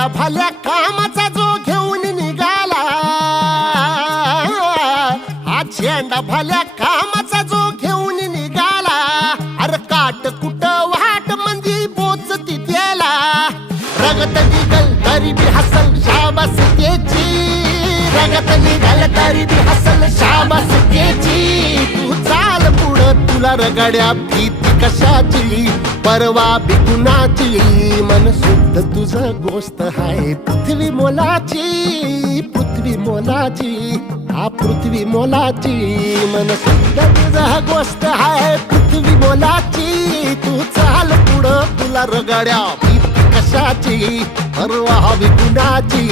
झेंडा भल्या कामाचा जो घेऊन निघाला, हा झेंडा भल्या कामाचा जो घेऊन निघाला, अरे काट कुट वाट मंदी बोचती त्याला, रगत निघल तरी बी हसल शाबास त्याची, रगत निघल तरी बी हसल शाबास त्याची. तू चाल पुढं तुला रगड्या भीती कशाची, परवा बी कुणाची, मन शुद्ध तुझं गोष्ट हाय पृथ्वी मोलाची, पृथ्वी मोलाची, हा पृथ्वी मोलाची, मन शुद्ध तुझं गोष्ट हाय पृथ्वी मोलाची. तू चाल पुढं तुला रगड्या भीती कशाची, परवा बी कुणाची.